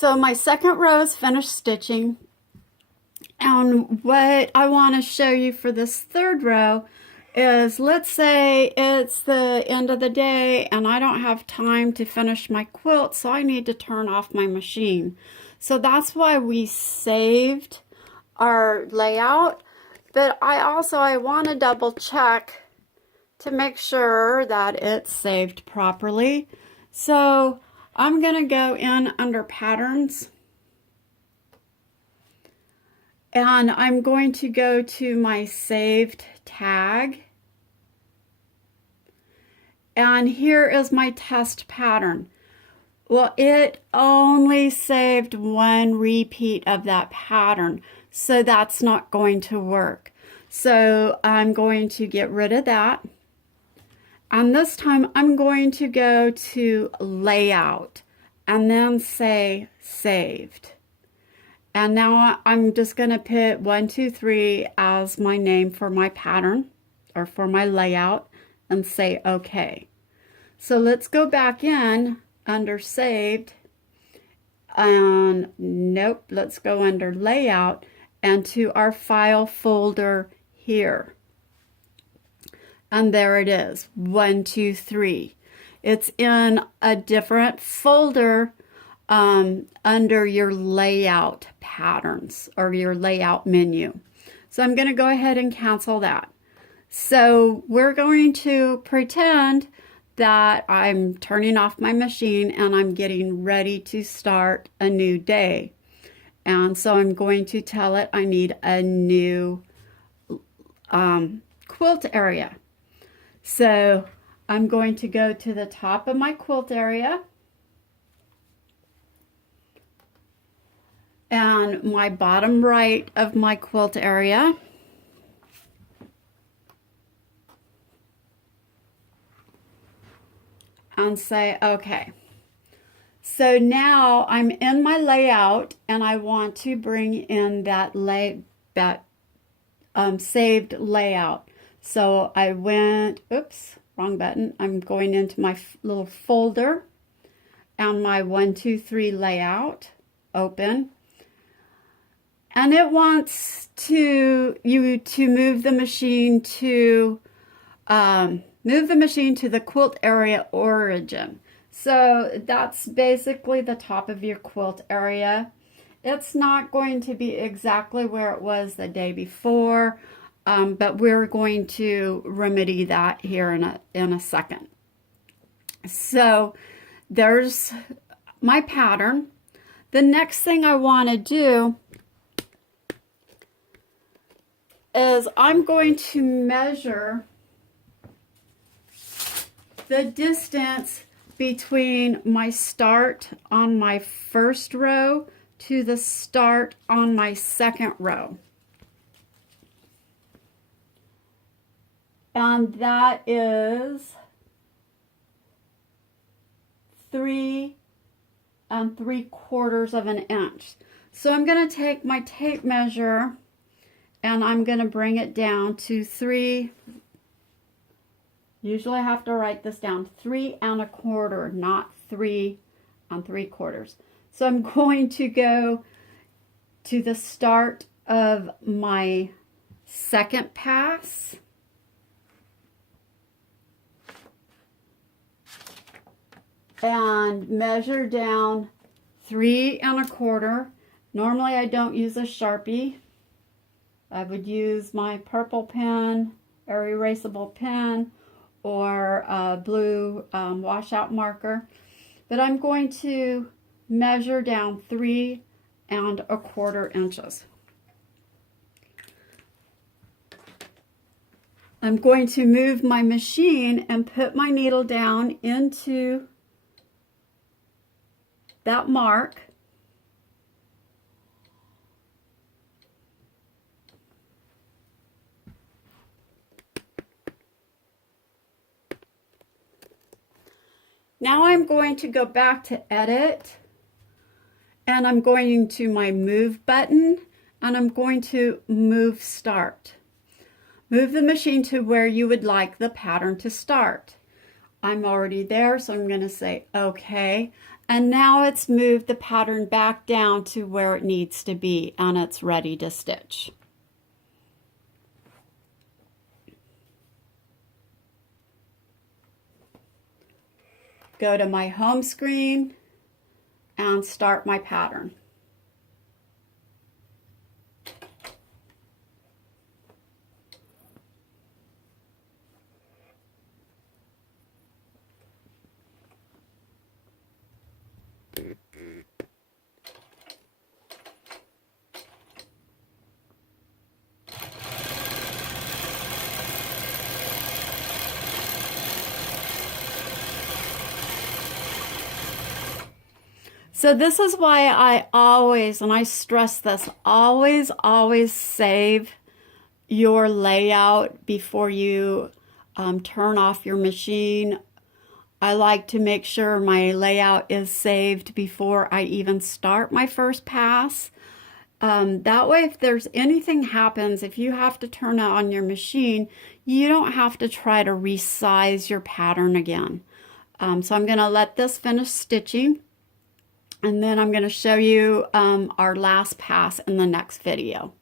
So my second row is finished stitching, and what I want to show you for this third row is, let's say it's the end of the day and I don't have time to finish my quilt, so I need to turn off my machine. So that's why we saved our layout, but I want to double check to make sure that it's saved properly. So I'm going to go in under patterns, and I'm going to go to my saved tag, and here is my test pattern. Well, it only saved one repeat of that pattern, so that's not going to work. So I'm going to get rid of that. And this time I'm going to go to layout and then say saved. And now I'm just going to put 1, 2, 3 as my name for my pattern or for my layout and say OK. So let's go back in under saved, and nope, let's go under layout and to our file folder here. And there it is, 1, 2, 3. It's in a different folder under your layout patterns or your layout menu. So I'm going to go ahead and cancel that. So we're going to pretend that I'm turning off my machine and I'm getting ready to start a new day. And so I'm going to tell it I need a new quilt area. So I'm going to go to the top of my quilt area, and my bottom right of my quilt area, and say OK. So now I'm in my layout and I want to bring in that saved layout. So I went, oops, wrong button. I'm going into my little folder and my 1, 2, 3 layout, open. And it wants you to move the machine to the quilt area origin. So that's basically the top of your quilt area. It's not going to be exactly where it was the day before, but we're going to remedy that here in a second. So there's my pattern. The next thing I want to do is I'm going to measure the distance between my start on my first row to the start on my second row. And that is 3 3/4 of an inch. So I'm going to take my tape measure and I'm going to bring it down to 3. Usually I have to write this down, 3 1/4, not 3 3/4. So I'm going to go to the start of my second pass. And measure down 3 1/4. Normally I don't use a Sharpie. I would use my purple pen or erasable pen or a blue washout marker. But I'm going to measure down 3 1/4 inches. I'm going to move my machine and put my needle down into that mark. Now I'm going to go back to edit, and I'm going to my move button, and I'm going to move start. Move the machine to where you would like the pattern to start. I'm already there, so I'm going to say OK. And now it's moved the pattern back down to where it needs to be, and it's ready to stitch. Go to my home screen and start my pattern. So this is why I always, and I stress this, always save your layout before you turn off your machine. I like to make sure my layout is saved before I even start my first pass. That way, if there's anything happens, if you have to turn it on your machine, you don't have to try to resize your pattern again. So I'm going to let this finish stitching, and then I'm going to show you our last pass in the next video.